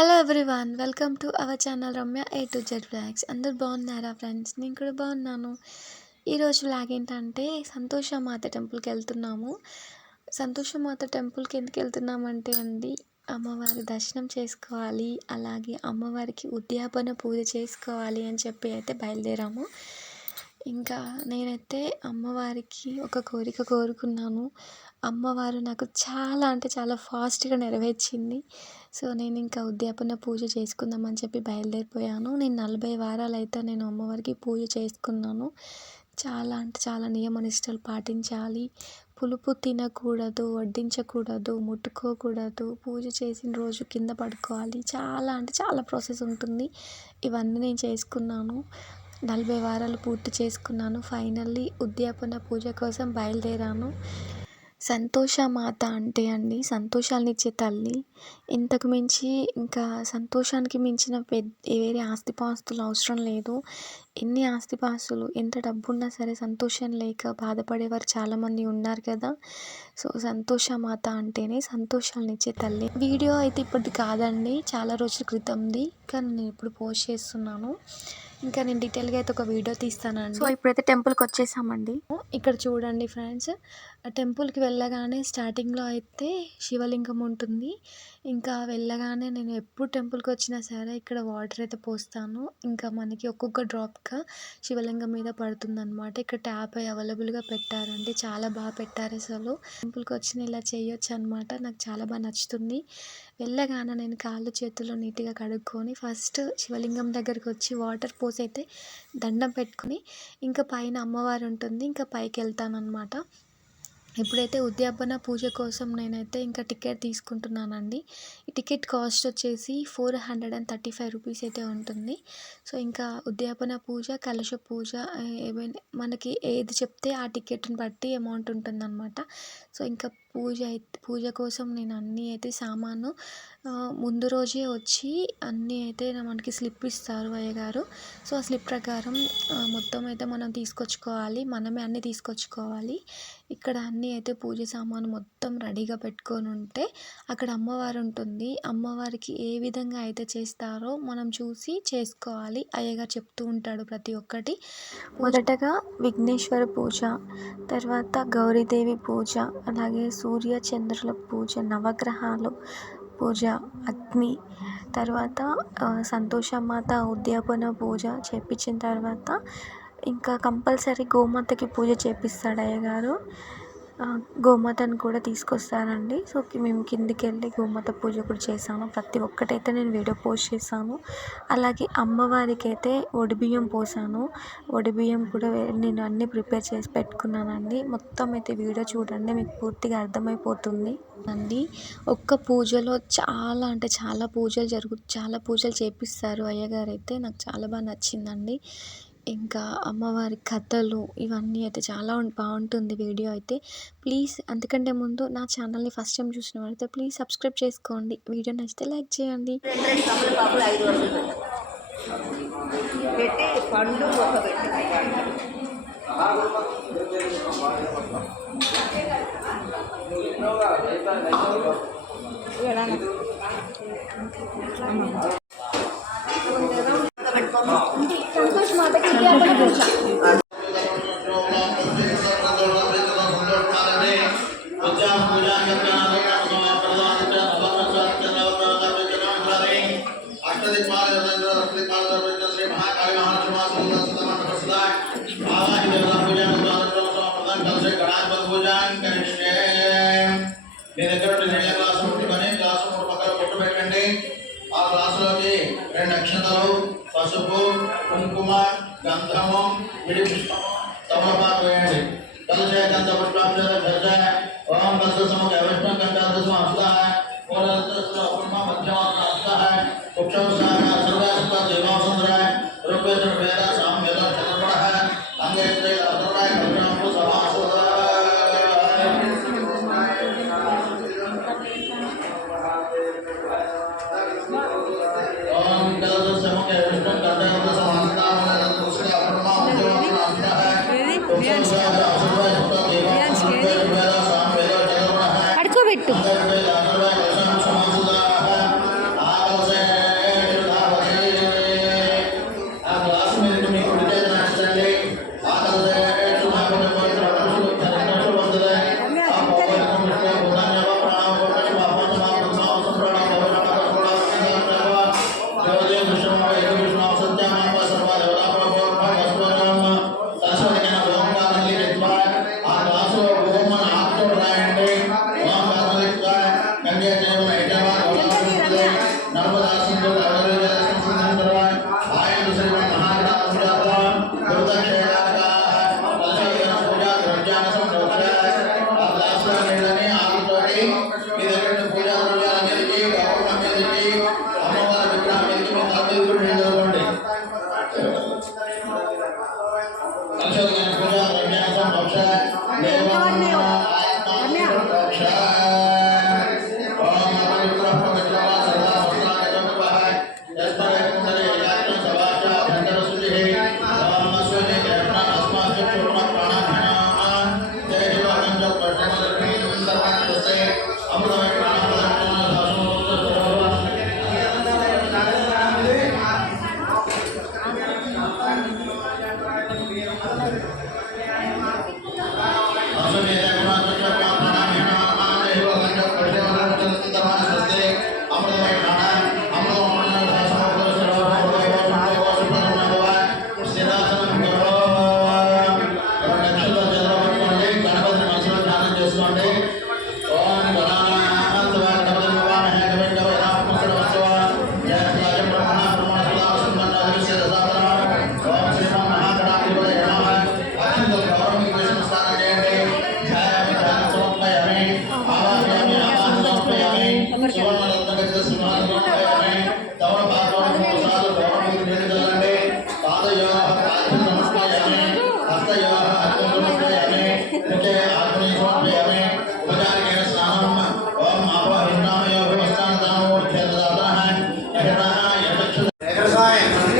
Hello everyone, welcome to our channel Ramya A to Z vlogs. అందరు బాగున్నారా friends? నేను కూడా బాగున్నాను. ఈరోజు వ్లాగ్ ఏంటంటే సంతోషమాత టెంపుల్కి వెళ్తున్నాము. సంతోషమాత టెంపుల్కి ఎందుకు వెళ్తున్నామంటే అమ్మవారి దర్శనం చేసుకోవాలి, అలాగే అమ్మవారికి ఉద్యాపన పూజ చేసుకోవాలి అని చెప్పి అయితే బయలుదేరాము. ఇంకా నేనైతే అమ్మవారికి ఒక కోరిక కోరుకున్నాను. అమ్మవారు నాకు చాలా అంటే చాలా ఫాస్ట్గా నెరవేర్చింది. సో నేను ఇంకా ఉద్యాపన పూజ చేసుకుందామని చెప్పి బయలుదేరిపోయాను. నేను 40 వారాలు అయితే నేను అమ్మవారికి పూజ చేసుకున్నాను. చాలా అంటే చాలా నియమ నిష్టలు పాటించాలి. పులుపు తినకూడదు, వడ్డించకూడదు, ముట్టుకోకూడదు, పూజ చేసిన రోజు కింద పడుకోవాలి. చాలా అంటే చాలా ప్రాసెస్ ఉంటుంది. ఇవన్నీ నేను చేసుకున్నాను. 40 వారాలు పూర్తి చేసుకున్నాను. ఫైనల్లీ ఉద్యాపన పూజ కోసం బయలుదేరాను. సంతోషమాత అంటే సంతోషాలనిచ్చే తల్లి. ఇంతకు మించి ఇంకా సంతోషానికి మించిన వేరే ఆస్తిపాస్తులు అవసరం లేదు. ఎన్ని ఆస్తిపాస్తులు, ఎంత డబ్బున్నా సరే సంతోషం లేక బాధపడేవారు చాలామంది ఉన్నారు కదా. సో సంతోషమాత అంటేనే సంతోషాలనిచ్చే తల్లి. వీడియో అయితే ఇప్పటిది కాదండి, చాలా రోజుల క్రితంది, కానీ నేను ఇప్పుడు పోస్ట్ చేస్తున్నాను. ఇంకా నేను డీటెయిల్గా అయితే ఒక వీడియో తీస్తానండి. సో ఇప్పుడైతే టెంపుల్కి వచ్చేసామండి. ఇక్కడ చూడండి ఫ్రెండ్స్, టెంపుల్కి వెళ్ళగానే స్టార్టింగ్లో అయితే శివలింగం ఉంటుంది. ఇంకా వెళ్ళగానే నేను ఎప్పుడు టెంపుల్కి వచ్చినా సరే ఇక్కడ వాటర్ అయితే పోస్తాను. ఇంకా మనకి ఒక్కొక్క డ్రాప్గా శివలింగం మీద పడుతుందన్నమాట. ఇక్కడ ట్యాప్ అవైలబుల్గా పెట్టారండి, చాలా బాగా పెట్టారు. అసలు టెంపుల్కి వచ్చిన ఇలా చేయొచ్చు అనమాట. నాకు చాలా బాగా నచ్చుతుంది. వెళ్ళగానే నేను కాళ్ళు చేతులు నీట్గా కడుక్కొని ఫస్ట్ శివలింగం దగ్గరికి వచ్చి వాటర్ పోసి అయితే దండం పెట్టుకుని ఇంకా పైన అమ్మవారు ఉంటుంది, ఇంకా పైకి వెళ్తాను అనమాట. ఇప్పుడైతే ఉద్యాపన పూజ కోసం నేనైతే ఇంకా టికెట్ తీసుకుంటున్నానండి. ఈ టికెట్ కాస్ట్ వచ్చేసి 435 రూపీస్ అయితే ఉంటుంది. సో ఇంకా ఉద్యాపన పూజ, కలశ పూజ ఏమైనా మనకి ఏది చెప్తే ఆ టికెట్ని బట్టి అమౌంట్ ఉంటుందన్నమాట. సో ఇంకా పూజ కోసం నేను అన్నీ అయితే సామాను ముందు రోజే వచ్చి అన్నీ అయితే మనకి స్లిప్ ఇస్తారు అయ్యగారు. సో ఆ స్లిప్ ప్రకారం మొత్తం అయితే మనం తీసుకొచ్చుకోవాలి, మనమే అన్నీ తీసుకొచ్చుకోవాలి. ఇక్కడ అన్నీ అయితే పూజ సామాను మొత్తం రెడీగా పెట్టుకొని ఉంటే అక్కడ అమ్మవారు ఉంటుంది. అమ్మవారికి ఏ విధంగా అయితే చేస్తారో మనం చూసి చేసుకోవాలి. అయ్యగారు చెప్తూ ఉంటాడు ప్రతి ఒక్కటి. మొదటగా విఘ్నేశ్వర పూజ, తర్వాత గౌరీదేవి పూజ, అలాగే సూర్య చంద్రుల పూజ, నవగ్రహాలు పూజ, అగ్ని, తర్వాత సంతోషమాత ఉద్యాపన పూజ చేపించిన తర్వాత ఇంకా కంపల్సరీ గోమాతకి పూజ చేపిస్తాడు అయ్యగారు. గోమాతను కూడా తీసుకొస్తారండి. సో మేము కిందికి వెళ్ళి గోమాత పూజ కూడా చేసాము. ప్రతి ఒక్కటైతే నేను వీడియో పోస్ట్ చేశాను. అలాగే అమ్మవారికి అయితే ఒడిబియ్యం పోసాను. ఒడిబియ్యం కూడా నేను అన్నీ ప్రిపేర్ చేసి పెట్టుకున్నానండి. మొత్తం అయితే వీడియో చూడండి, మీకు పూర్తిగా అర్థమైపోతుంది ఒక్క పూజలో చాలా అంటే చాలా పూజలు చేపిస్తారు అయ్యగారు అయితే. నాకు చాలా బాగా నచ్చిందండి. ఇంకా అమ్మవారి కథలు ఇవన్నీ అయితే చాలా బాగుంటుంది వీడియో అయితే. ప్లీజ్ అంతకంటే ముందు నా ఛానల్ని ఫస్ట్ టైం చూసిన వాళ్ళైతే ప్లీజ్ సబ్స్క్రైబ్ చేసుకోండి. వీడియో నచ్చితే లైక్ చేయండి. సంతోష్ మాతకి ఉద్యాపన పూజ. మీ దగ్గర నీళ్ళ గ్లాసు ముట్టుకొని గ్లాసు మూడు పక్కన పొట్టు పెట్టండి. ఆ గ్లాసులోకి 2 నక్షత్రాలు, పసుపు, కుంకుమ, గంధము, విడి పుష్పము, తమలపాకు వేయండి. కలశ గంధ పుష్పాక్షర ధర్జ ఓం కలశముఖ విష్ణు కంఠాదశమ హస్తః పూర్వదశమ అపూర్వ మధ్యమాన హస్తః కుక్షౌసాయ సర్వస్వ దేవాసుందరాయ రూపేశ్వర వేద సామ్యద చతుర్గుణః అంగేత్రే అతురాయ కల్పనము సమాసద ఓం కలశముఖ విష్ణు కంఠాదశమ పడుకోబెట్టు. తీసుకోండి. ఓం గణానాం గణపతిం భవామహే కవిం కవీనాముపమశ్రవస్తవ జ్యేష్ఠరాజం బ్రహ్మణా బ్రహ్మణస్పదాం సుమన్నాదివిశ్యేదసాదనం. ఓం శ్రీమన్మహాగణాధిపతయే నమః. అక్షంతలు గౌరవం నమస్కారం చేయండి. ధ్యాయామి ధ్యానం సమర్పయామి. ఆవాహయామి ఆవాహనం సమర్పయామి. సువర్ణరత్నగజ సింహాసనం సమర్పయామి. తమల పాదం మూడుసార్లు గౌరవం నీళ్ళు చల్లండి. పాదయోః పాదం నమస్కారామి. హస్తయోః హస్తం నమస్కారామి. ముఖే ఆగ్నేయ సమర్పయామి. ఉపచారికేణ స్నానం. ఓం ఆవాహినామయో భవస్థానదానో ధ్యానదాతనః యజనః యజక్షు స్వామి పూజ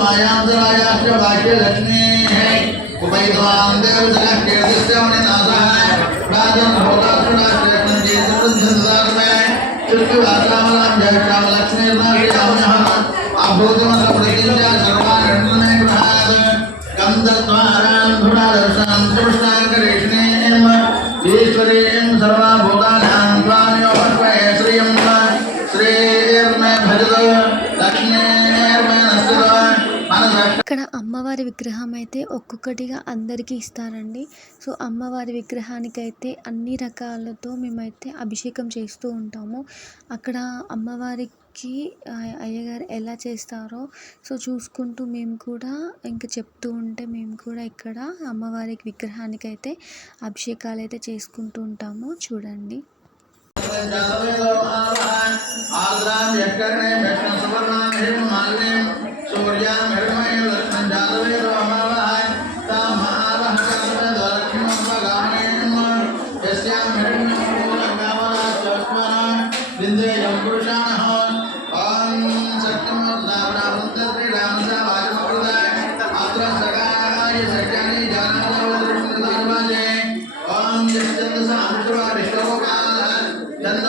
मायांतरायाश्च भाग्यलक्ष्मीः उपैतवान् देवजनः कीर्तिस्य मुनिनाथः राजन् भोगासुराश्रेष्ठञ्जेतुर्धन्दार्मे चुक्तिवासामलां जयश्यामलक्ष्मीर्नाशयाम्यः आभूतिमसप्रतिज्ञा सर्वान् गृहात् गन्धद्वारान् धुरादर्शान् कृष्णाङ्करेष्णीम् ईश्वरीं सर्वभूतानां त्वामेव वर्षये श्रियं श्रीर्मे भजत लक्ष्मीर्मे नश्चित मनसः ఇక్కడ అమ్మవారి విగ్రహం అయితే ఒక్కొక్కటిగా అందరికీ ఇస్తారండి. సో అమ్మవారి విగ్రహానికి అయితే అన్ని రకాలతో మేమైతే అభిషేకం చేస్తూ ఉంటాము. అక్కడ అమ్మవారికి అయ్యగారు ఎలా చేస్తారో సో చూసుకుంటూ మేము కూడా ఇంకా చెప్తూ ఉంటే మేము కూడా ఇక్కడ అమ్మవారికి విగ్రహానికి అయితే అభిషేకాలు అయితే చేసుకుంటూ ఉంటాము. చూడండి. आद्रां यष्कर्णे विष्णु सुवर्णां हिरण्यं मालिनीं सूर्यां हिरण्मयं लक्ष्मणं जातवेदो अमावहै तामावहै लक्ष्मीमगामीं यस्यां हिरण्यं पूर्णगामराजस्मनं विन्देयं पुरुषाणः ॐ सत्यमोदावृतत्रिरामसा वाचमकृताय अत्र सगाय सत्यानि जानावदृष्टदार्वाजे ॐ यश्चन्द्रसा अनुश्रवा विष्णुकाः चन्द्र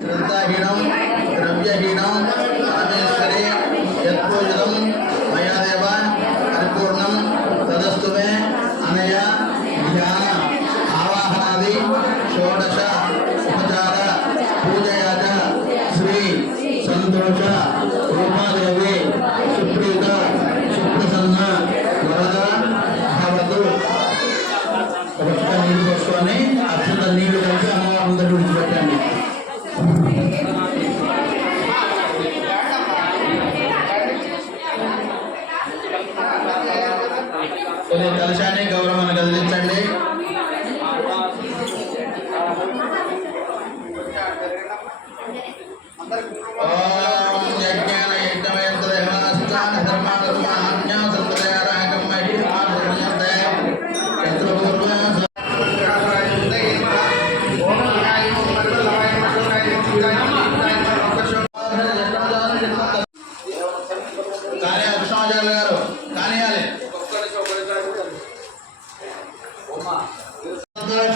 श्रद्धाहीनं द्रव्यहीनं परमेश्वरे यत्पूजितं मया షోడశ ఉపచార పూజయాచ శ్రీ సంతోష రూపాదేవి సుప్రీత సుప్రసన్న వరద భవతు. ఒక చుక్క నీళ్ళు పోసుకొని అత్యంత నీళ్లు కలిసి అమ్మవారి ముందర విడిచిపెట్టండి. కలశాన్ని గౌరవాన్ని కదిలించండి. ఓం యజ్ఞాన యజ్ఞమయంత దేవాస్కాన ధర్మాణ ధర్మాజ్ఞా సంప్రదాయారాకం మహిమార్జయంతే చతుర్పూర్వ కానీ కృష్ణాచార్య గారు కానియాలి.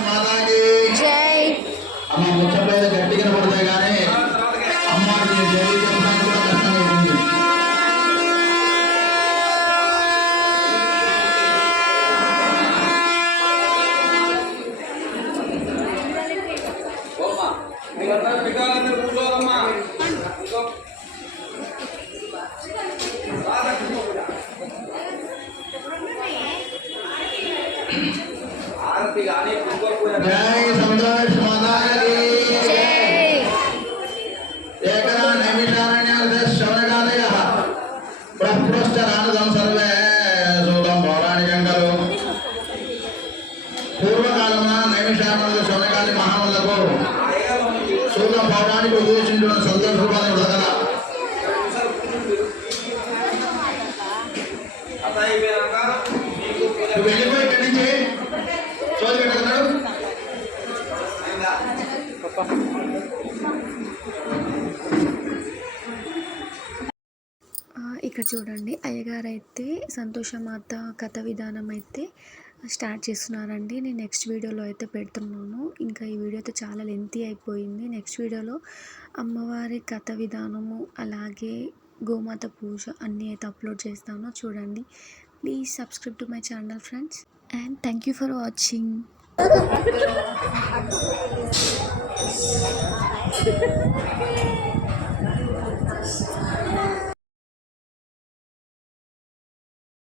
మాతాకి జై. అమ్మ ముచ్చపైన గట్టిగా పడతాయి కానీ అమ్మవారికి జై చెప్పడానికి కూడా కష్టంగా ఉంటుంది. జై సంతోష్ మాతాకి ఏకనా నైమిషారణ్యార్థ శ్రవణకాలయః ప్రప్రోశ్చరానదం సర్వే సూతం పౌరాణికం ఖలు. పూర్వకాలమున నైమిషారణ్య శ్రవణకాలి మహాములకు సూత పౌరాణిక ఉపదేశించిన సంతోష రూపాన్ని ఉడగల వెళ్ళిపోయి ఇక్కడి నుంచి చోటు పెట్టుకున్నాడు. ఇక్కడ చూడండి, అయ్యగారు అయితే సంతోషమాత కథ విధానం అయితే స్టార్ట్ చేస్తున్నారండి. నేను నెక్స్ట్ వీడియోలో అయితే పెడుతున్నాను. ఇంకా ఈ వీడియో అయితే చాలా లెంతీ అయిపోయింది. నెక్స్ట్ వీడియోలో అమ్మవారి కథ విధానము అలాగే గోమాత పూజ అన్నీ అయితే అప్లోడ్ చేస్తాను, చూడండి. Please subscribe to my channel friends, and thank you for watching.